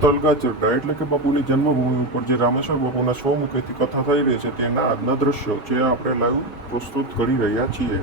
તલગા ચરડા એટલે કે બાપુની જન્મભૂમિ ઉપર જે રામેશ્વર બાપુના સ્વમુખેથી કથા થઈ રહી છે તેના આજના દ્રશ્યો જે આપણે લાઈવ પ્રસ્તુત કરી રહ્યા છીએ.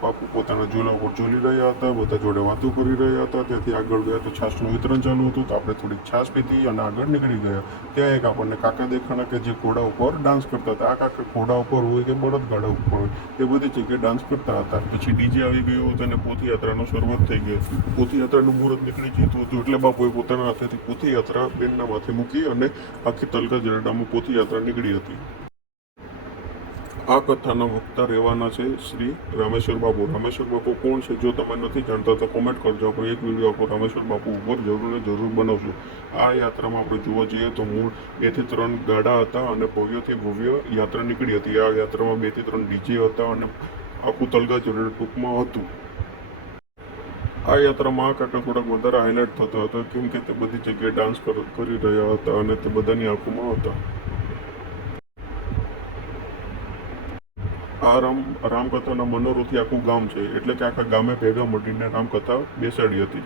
બાપુ પોતાના ઝૂલા ઉપર ઝૂલી રહ્યા હતા, બધા જોડે વાતો કરી રહ્યા હતા. ત્યાંથી આગળ ગયા તો છાશનું વિતરણ ચાલુ હતું, તો આપણે થોડીક છાશ પીધી અને આગળ નીકળી ગયા. ત્યાં એક આપણને કાકા દેખાણા કે જે ઘોડા ઉપર ડાન્સ કરતા હતા. આ કાકા ઘોડા ઉપર હોય કે બળદગાડા ઉપર હોય એ બધી જગ્યાએ ડાન્સ કરતા હતા. પછી ડીજે આવી ગયું હતું અને પોથયાત્રાનો શરૂઆત થઈ ગઈ. પોથયાત્રાનું મુહૂર્ત નીકળી જતું હતું એટલે બાપુએ પોતાના હાથેથી પોથયાત્રા બેનના માથે મૂકી અને આખી તલકા જરડામાં પોથયાત્રા નીકળી હતી. આ કથાના વક્તા રહેવાના છે શ્રી રામેશ્વર બાપુ. રામેશ્વર બાપુ કોણ છે જો તમે નથી જાણતા તો કોમેન્ટ કરજો. આપણે એક વિડીયો આપણો રામેશ્વર બાપુ ઉપર જરૂર બનાવશું. આ યાત્રામાં આપણે જોવા જઈએ તો મૂળ 2 થી 3 ગાડા હતા અને ભવ્યથી ભવ્ય યાત્રા નીકળી હતી. આ યાત્રામાં 2 થી 3 ડીજે હતા અને આખું તલગા જરડા ટૂંકમાં હતું. આ યાત્રામાં આ કાકા થોડાક વધારે હાઇલાઇટ થતો હતો કેમ કે તે બધી જગ્યાએ ડાન્સ કરી રહ્યા હતા અને તે બધાની આંખોમાં હતા. આ રામકથાના મનોરથી આખું ગામ છે એટલે કે આખા ગામે ભેગા મળીને રામકથા બેસાડી હતી.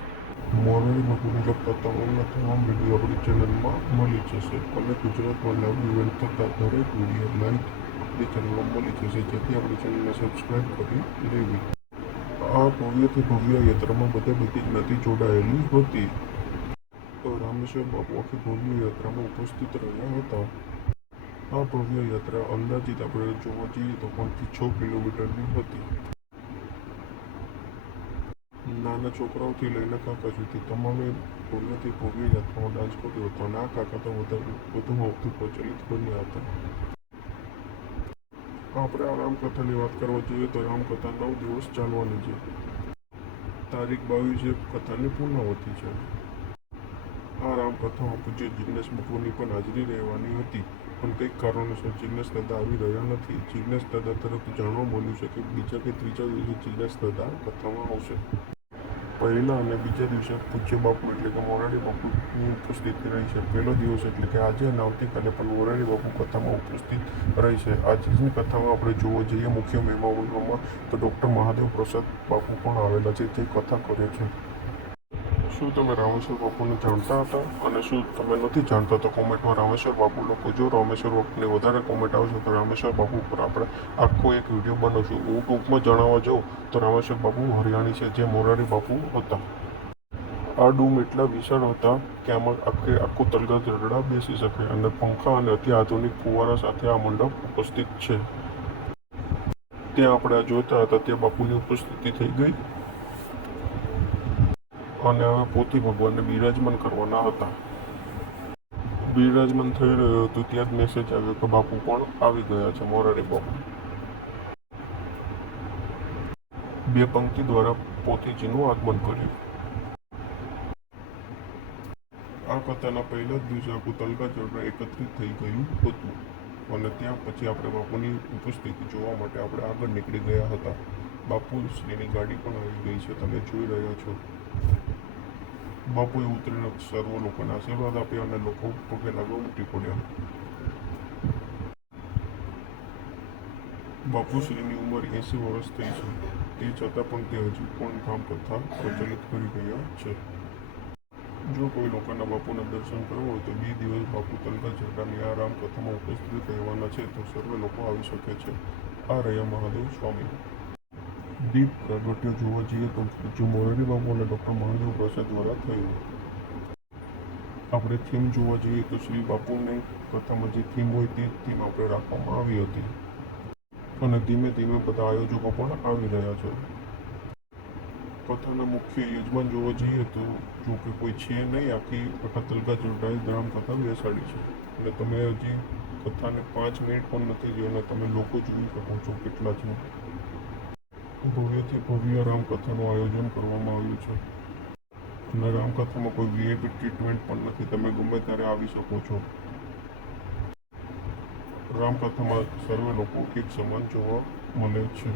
મોરબી બાપુની કથાઓના તમામ વિડીયો આપણી ચેનલમાં મળી જશે. અને ગુજરાતમાં લાઈવ ઇવેન્ટ થતા દરેક વિડીયો લાઈવ આપણી ચેનલમાં મળી જશે, જેથી આપણી ચેનલને સબસ્ક્રાઈબ કરી લેવી. આ ભવ્યથી ભવ્ય યાત્રામાં બધી જ્ઞાતિ જોડાયેલી હતી. તો રામેશ્વર બાપુ આખી ભવ્ય યાત્રામાં ઉપસ્થિત રહ્યા હતા. આ ભવ્ય યાત્રા અંદાજિત આપણે જોવા જઈએ તો 5 થી 6 કિલોમીટરની હતી. નાના છોકરાઓથી લઈને કાકા સુધી તમામે ભવ્યથી ભવ્ય યાત્રામાં ડાન્સ કર્યો હતો અને આ કાકા તો વધુમાં વધુ પ્રચલિત બન્યા હતા. આપણે આ રામકથાની વાત કરવા જોઈએ તો રામકથા 9 દિવસ ચાલવાની છે. તારીખ 22 કથાની પૂર્ણાવતી છે. આ રામકથામાં પૂજ્ય જિજ્ઞેશ બાપુની પણ હાજરી રહેવાની હતી, પણ કંઈક કારણોસર જિજ્ઞેશ દાદા આવી રહ્યા નથી. જિજ્ઞેશ દાદા તરફ જાણવા મળ્યું છે કે બીજા કે ત્રીજા દિવસે જિજ્ઞેશ દાદા કથામાં આવશે. પહેલા અને બીજા દિવસે પૂજ્ય બાપુ એટલે કે મોરારી બાપુની ઉપસ્થિતિ રહી છે. પહેલો દિવસ એટલે કે આજે અને આવતીકાલે પણ મોરારી બાપુ કથામાં ઉપસ્થિત રહી છે. આજની કથામાં આપણે જોવા જઈએ મુખ્ય મહેમાનોમાં તો ડૉક્ટર મહાદેવ પ્રસાદ બાપુ પણ આવેલા છે, જે કથા કરે છે. શું તમે રામેશ્વર બાપુને જાણતા હતા? અને શું તમે નથી જાણતા તો કોમેન્ટમાં રામેશ્વર બાપુ લખો. જો રામેશ્વર બાપુને વધારે કોમેન્ટ આવશે તો રામેશ્વર બાપુ પર આપણે આખો એક વિડીયો બનાવશું. હું ટૂંકમાં જણાવવા જાઉં તો રામેશ્વર બાપુ હરિયાણી છે, જે મોરારી બાપુ હતા. આ ડૂમ એટલા વિશાળ હતા કે આમાં આખું તલગા જરડા બેસી શકે અને પંખા અને અતિ આધુનિક ફુવારા સાથે આ મંડપ ઉપસ્થિત છે. ત્યાં આપણે જોતા હતા ત્યાં બાપુની ઉપસ્થિતિ થઈ ગઈ અને હવે પોથી ભગવાનને બિરાજમાન કરવાના હતા. બિરાજમાન થઈ રહ્યો હતું ત્યાં જ મેસેજ આવ્યો કે બાપુ પણ આવી ગયા છે. મોરારી બાપુ 2 પંક્તિ દ્વારા પોથીજીનું આગમન કર્યું. આ કથાના પહેલા જ દિવસે આખું તલગા જરડા એકત્રિત થઈ ગયું હતું અને ત્યાં પછી આપણે બાપુની ઉપસ્થિતિ જોવા માટે આપણે આગળ નીકળી ગયા હતા. બાપુ શ્રીની ગાડી પણ આવી ગઈ છે, તમે જોઈ રહ્યા છો. બાપુએ ઉતરીને સર્વ લોકોને આશીર્વાદ આપ્યા અને લોકો પગે લાગવા ઉમટી પડ્યા. બાપુશ્રીની ઉંમર 80 વર્ષ થઈ છે, તે છતાં પણ તે હજુ પણ રામકથા પ્રચલિત કરી રહ્યા છે. જો કોઈ લોકોના બાપુના દર્શન કરવા હોય તો 2 દિવસ બાપુ તલગા જરડાની આ રામકથામાં ઉપસ્થિત રહેવાના છે, તો સર્વે લોકો આવી શકે છે. આ રહ્યા મહાદેવ સ્વામી. દીપ પ્રાગટ્ય જોવા જઈએ તો પૂજ્ય મોરારી બાપુ અને ડૉક્ટર મહાદેવ પ્રસાદ દ્વારા થયું. આપણે થીમ જોવા જઈએ તો શ્રી બાપુની કથામાં જે થીમ હોય તે થીમ આપણે રાખવામાં આવી હતી અને ધીમે ધીમે બધા આયોજકો પણ આવી રહ્યા છે. કથાના મુખ્ય યજમાન જોવા જઈએ તો જો કે કોઈ છે નહીં, આખા તલગા જરડાએ રામકથા બેસાડી છે અને તમે હજી કથાને 5 મિનિટ પણ નથી જોઈ અને તમે લોકો જોઈ શકો છો કેટલા છે. ભવ્યથી ભવ્ય રામકથાનું આયોજન કરવામાં આવ્યું છે અને રામકથામાં કોઈ વીઆઈપી ટ્રીટમેન્ટ પણ નથી, તમે ગમે ત્યારે આવી શકો છો. રામકથામાં સર્વે લોકો એક સમાન જોવા મળે છે.